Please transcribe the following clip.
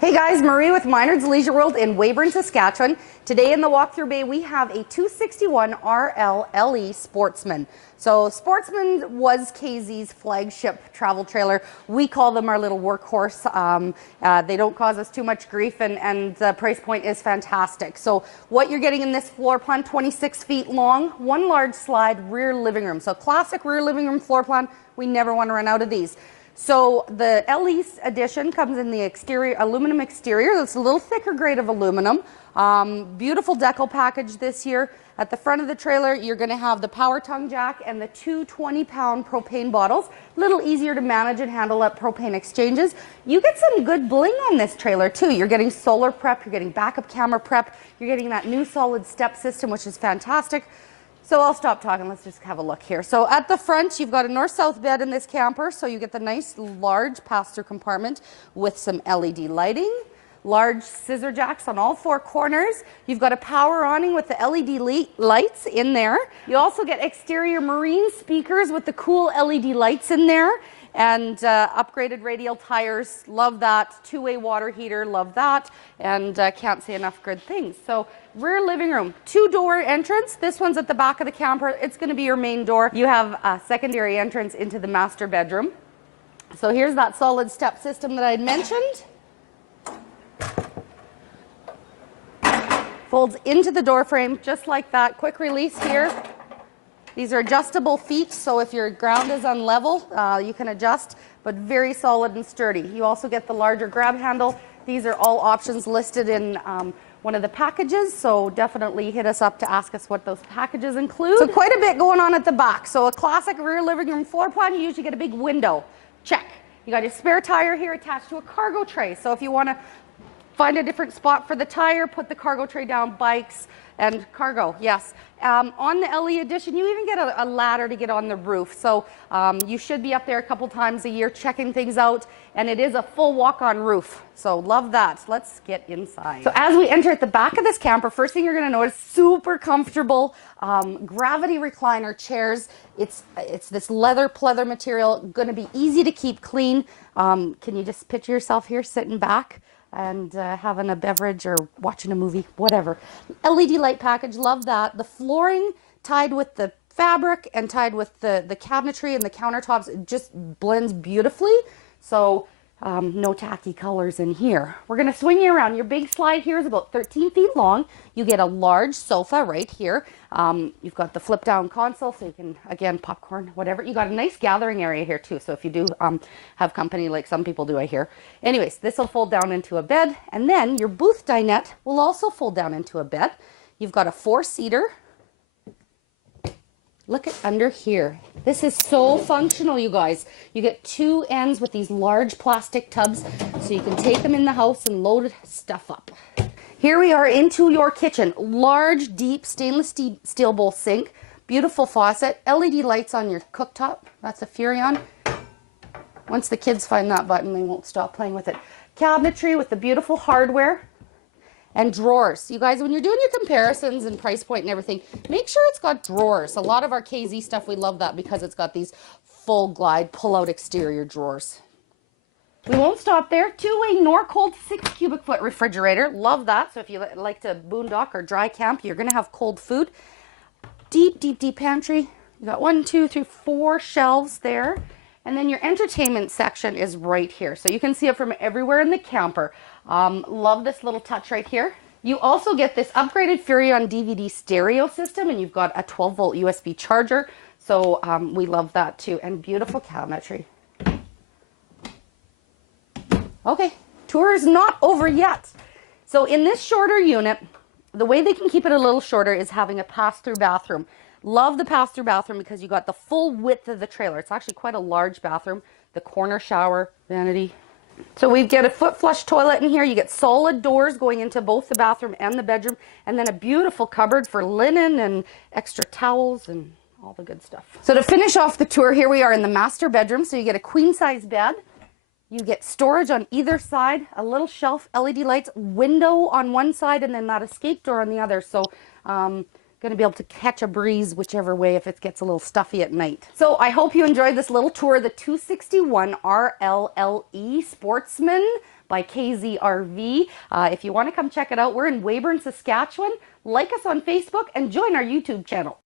Hey guys, Marie with Minard's Leisure World in Weyburn, Saskatchewan. Today in the walkthrough bay we have a 261 RLLE Sportsman. So Sportsman was KZ's flagship travel trailer. We call them our little workhorse. They don't cause us too much grief, and the price point is fantastic. So what you're getting in this floor plan, 26 feet long, one large slide, rear living room. So classic rear living room floor plan. We never want to run out of these. So the LE edition comes in the exterior, aluminum exterior. It's a little thicker grade of aluminum. Beautiful decal package this year. At the front of the trailer, you're going to have the power tongue jack and the two 20-pound propane bottles. A little easier to manage and handle at propane exchanges. You get some good bling on this trailer too. You're getting solar prep, you're getting backup camera prep, you're getting that new solid step system, which is fantastic. So I'll stop talking, let's just have a look here. So at the front, you've got a north-south bed in this camper, so you get the nice large pass-through compartment with some LED lighting, large scissor jacks on all four corners. You've got a power awning with the LED lights in there. You also get exterior marine speakers with the cool LED lights in there, and upgraded radial tires, love that. Two-way water heater, love that, and can't say enough good things. So rear living room, two-door entrance. This one's at the back of the camper. It's going to be your main door. You have a secondary entrance into the master bedroom. So here's that solid step system that I had mentioned. Folds into the door frame just like that. Quick release here. These are adjustable feet, so if your ground is unlevel, you can adjust, but very solid and sturdy. You also get the larger grab handle. These are all options listed in one of the packages, so definitely hit us up to ask us what those packages include. So quite a bit going on at the back. So a classic rear living room floor plan, you usually get a big window. Check. You got your spare tire here attached to a cargo tray. So if you want to find a different spot for the tire, put the cargo tray down, bikes and cargo, yes. On the LE edition, you even get a ladder to get on the roof. So you should be up there a couple times a year checking things out, and it is a full walk-on roof. So love that. Let's get inside. So as we enter at the back of this camper, first thing you're going to notice, super comfortable gravity recliner chairs. It's this leather pleather material, going to be easy to keep clean. Can you just picture yourself here sitting back and having a beverage or watching a movie, whatever. LED light package, love that. The flooring tied with the fabric and tied with the cabinetry and the countertops, it just blends beautifully. So no tacky colors in here. We're gonna swing you around. Your big slide here is about 13 feet long. You get a large sofa right here. You've got the flip down console, so you can, again, popcorn, whatever. You got a nice gathering area here too, so if you do have company like some people do, I hear. Anyways, this will fold down into a bed, and then your booth dinette will also fold down into a bed. You've got a 4-seater. Look at under here. This is so functional, you guys. You get two ends with these large plastic tubs, so you can take them in the house and load stuff up. Here we are into your kitchen. Large, deep stainless steel bowl sink. Beautiful faucet. LED lights on your cooktop. That's a Furrion. Once the kids find that button, they won't stop playing with it. Cabinetry with the beautiful hardware. And drawers. You guys, when you're doing your comparisons and price point and everything, make sure it's got drawers. A lot of our KZ stuff, we love that because it's got these full glide pull-out exterior drawers. We won't stop there. Two-way Norcold 6 cubic foot refrigerator. Love that. So if you like to boondock or dry camp, you're going to have cold food. Deep, deep, deep pantry. You got 1, 2, 3, 4 shelves there. And then your entertainment section is right here. So you can see it from everywhere in the camper. Love this little touch right here. You also get this upgraded Furrion DVD stereo system, and you've got a 12-volt USB charger. So we love that too. And beautiful cabinetry. Okay, tour is not over yet. So in this shorter unit, the way they can keep it a little shorter is having a pass-through bathroom. Love the pass-through bathroom because you got the full width of the trailer. It's actually quite a large bathroom. The corner shower, vanity. So we get a foot flush toilet in here. You get solid doors going into both the bathroom and the bedroom, and then a beautiful cupboard for linen and extra towels and all the good stuff. So to finish off the tour, here we are in the master bedroom. So you get a queen size bed. You get storage on either side, a little shelf, LED lights, window on one side, and then that escape door on the other. So going to be able to catch a breeze whichever way if it gets a little stuffy at night. So I hope you enjoyed this little tour of the 261 RLLE Sportsman by KZRV. If you want to come check it out, we're in Weyburn, Saskatchewan. Like us on Facebook and join our YouTube channel.